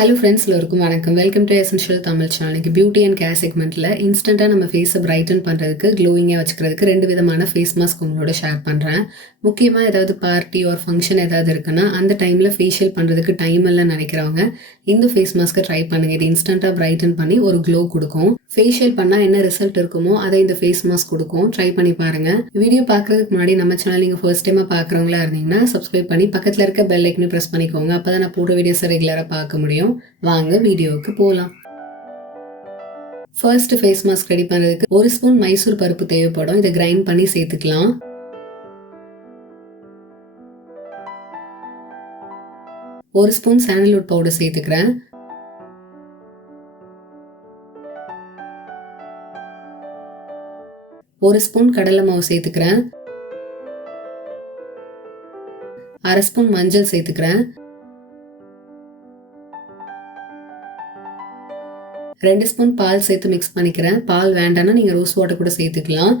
Hello friends, எல்லோருக்கும் வணக்கம். Welcome to essential Tamil channel. இன்னைக்கு பியூட்டி அண்ட் கேர் செக்மெண்ட்டில் இன்ஸ்டண்ட்டாக நம்ம ஃபேஸை பிரைட்டன் பண்ணுறதுக்கு, க்ளோயிங்காக வச்சுக்கிறதுக்கு 2 விதமான ஃபேஸ் மாஸ்க் உங்களோட ஷேர் பண்ணுறேன். முக்கியமாக ஏதாவது பார்ட்டி ஒரு ஃபங்க்ஷன் ஏதாவது இருக்குன்னா அந்த டைமில் ஃபேஷியல் பண்ணுறதுக்கு டைம் இல்லைன்னு நினைக்கிறவங்க இந்த ஃபேஸ் மாஸ்க்கை ட்ரை பண்ணுங்கள். இது இன்ஸ்டண்ட்டாக பிரைட்டன் பண்ணி ஒரு க்ளோ கொடுக்கும். ஃபேஷியல் பண்ணால் என்ன ரிசல்ட் இருக்குமோ அதை இந்த ஃபேஸ் மாஸ்க் கொடுக்கும். ட்ரை பண்ணி பாருங்கள். வீடியோ பார்க்குறதுக்கு முன்னாடி நம்ம சேனல் நீங்கள் ஃபர்ஸ்ட் டைமாக பார்க்குறவங்களா இருந்தீங்கன்னா சப்ஸ்கிரைப் பண்ணி பக்கத்தில் இருக்க பெல் ஐக்கனை ப்ரெஸ் பண்ணிக்கோங்க. அப்போ தான் நான் போடுற வீடியோஸை ரெகுலராக பார்க்க முடியும். வாங்க வீடியோவுக்கு போலாம். ஃபர்ஸ்ட் ஃபேஸ் மாஸ்க் ரெடி பண்றதுக்கு 1 ஸ்பூன் மைசூர் பருப்பு தேவைப்படும். இதை கிரைண்ட் பண்ணி சேர்த்துக்கலாம். 1 ஸ்பூன் சாண்டல்வுட் பவுடர் சேர்த்துக்கிறேன். 1 ஸ்பூன் கடலை மாவு சேர்த்துக்கிறேன். 1/2 ஸ்பூன் மஞ்சள் சேர்த்துக்கிறேன். 2 ஸ்பூன் பால் சேர்த்து மிக்ஸ் பண்ணிக்கிறேன். பால் வேண்டாம்னா நீங்க ரோஸ் வாட்டர் கூட சேர்த்துக்கலாம்.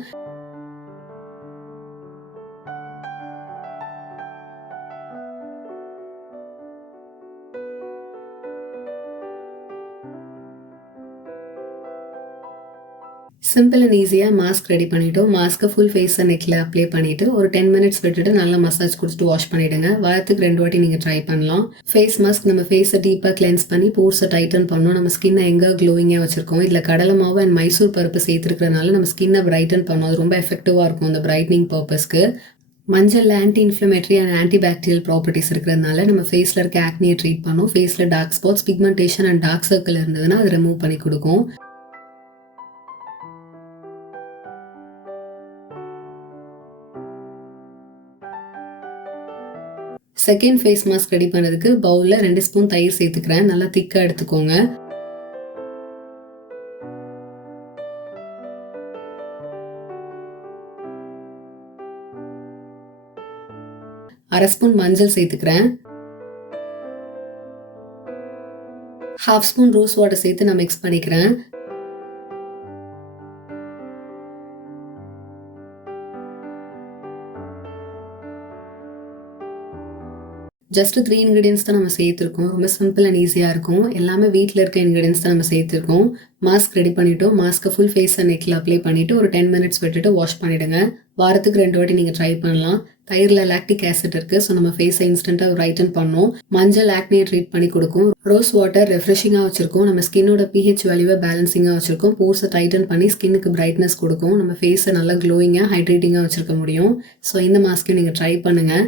சிம்பிள் அண்ட் ஈஸியாக மாஸ்க் ரெடி பண்ணிட்டோம். மாஸ்க்கை ஃபுல் ஃபேஸ் நெக்கில் அப்ளை பண்ணிவிட்டு ஒரு 10 மினிட்ஸ் விட்டுட்டு நல்லா மசாஜ் கொடுத்துட்டு வாஷ் பண்ணிவிடுங்க. வாரத்துக்கு 2 வாட்டி நீங்கள் ட்ரை பண்ணலாம். ஃபேஸ் மாஸ்க் நம்ம ஃபேஸை டீப்பாக கிளென்ஸ் பண்ணி போர்ஸை டைட்டன் பண்ணோம். நம்ம ஸ்கின்னை எங்கே க்ளோயிங்காக வச்சிருக்கோம். இதில் கடலை மாவு அண்ட் மைசூர் பருப்பு சேர்த்துருக்கிறதுனால நம்ம ஸ்கின்னை பிரைட்டன் பண்ணோம். அது ரொம்ப எஃபெக்டிவாக இருக்கும் அந்த பிரைட்னிங் பர்பஸ்க்கு. மஞ்சள் anti inflammatory and anti bacterial properties இருக்கிறதுனால நம்ம ஃபேஸில் இருக்க ஆக்னியை ட்ரீட் பண்ணோம். ஃபேஸில் dark spots, pigmentation and dark circle இருந்ததுன்னா அதை ரிமூவ் பண்ணி கொடுக்கும். செகண்ட் ஃபேஸ் மாஸ்க் ரெடி பண்ணுறதுக்கு பவுலில் 2 ஸ்பூன் தயிர் சேர்த்துக்கிறேன். நல்லா திக்காக எடுத்துக்கோங்க. அரை ஸ்பூன் மஞ்சள் சேர்த்துக்கிறேன். 1/2 ஸ்பூன் ரோஸ் வாட்டர் சேர்த்து நான் மிக்ஸ் பண்ணிக்கிறேன். ஜஸ்ட் 3 இன்கிரீடியன்ஸ் தான் நம்ம சேர்த்துருக்கோம். ரொம்ப சிம்பிள் அண்ட் ஈஸியாக இருக்கும். எல்லாமே வீட்டில் இருக்க இன்கிரீடியன்ஸ் தான் நம்ம சேர்த்துருக்கோம். மாஸ்க் ரெடி பண்ணிவிட்டோம். மாஸ்க்கை ஃபுல் ஃபேஸ் அண்ட் நெக்கில் அப்ளை பண்ணிவிட்டு ஒரு 10 மினிட்ஸ் விட்டுட்டு வாஷ் பண்ணிவிடுங்க. வாரத்துக்கு 2 வாட்டி நீங்கள் ட்ரை பண்ணலாம். தயிரில் லாக்டிக் ஆசிட் இருக்குது. ஸோ நம்ம ஃபேஸை இன்ஸ்டண்ட்டாக பிரைட்டன் பண்ணோம். மஞ்சள் ஆக்னியை ட்ரீட் பண்ணி கொடுக்கும். ரோஸ் வாட்டர் ரெஃப்ரெஷிங்காக வச்சிருக்கோம். நம்ம ஸ்கின்னோட pH வேல்யூவை பேலன்சிங்காக வச்சிருக்கோம். போர்ஸை டைட்டன் பண்ணி ஸ்கின்னுக்கு பிரைட்னஸ் கொடுக்கும். நம்ம ஃபேஸை நல்லா க்ளோயிங்காக ஹைட்ரேட்டிங்காக வச்சிருக்க முடியும். ஸோ இந்த மாஸ்க்கையும் நீங்கள் ட்ரை பண்ணுங்கள்.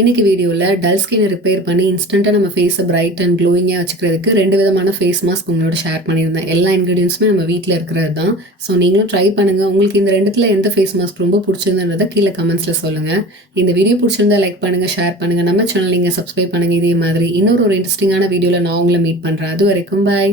இன்னைக்கு வீடியோவில் டல் ஸ்கின் ரிப்பேர் பண்ணி இன்ஸ்டண்ட்டாக நம்ம ஃபேஸை பிரைட் அண்ட் க்ளோயிங்காக வச்சுக்கிறதுக்கு 2 விதமான ஃபேஸ் மாஸ்க் உங்களோட ஷேர் பண்ணியிருந்தேன். எல்லா இன்க்ரீடியன்ஸுமே நம்ம வீட்டில் இருக்கிறது தான். ஸோ நீங்களும் ட்ரை பண்ணுங்கள். உங்களுக்கு இந்த 2த்துல எந்த ஃபேஸ் மாஸ்க் ரொம்ப பிடிச்சிருந்ததை கீழே கமெண்ட்ஸில் சொல்லுங்கள். இந்த வீடியோ பிடிச்சிருந்தா லைக் பண்ணுங்கள், ஷேர் பண்ணுங்கள். நம்ம சேனல் நீங்கள் சப்ஸ்கிரைப் பண்ணுங்கள். இதே மாதிரி இன்னொரு இன்ட்ரெஸ்டிங்கான வீடியோவில் நான் உங்களை மீட் பண்ணுறேன். அது வரைக்கும் பாய்.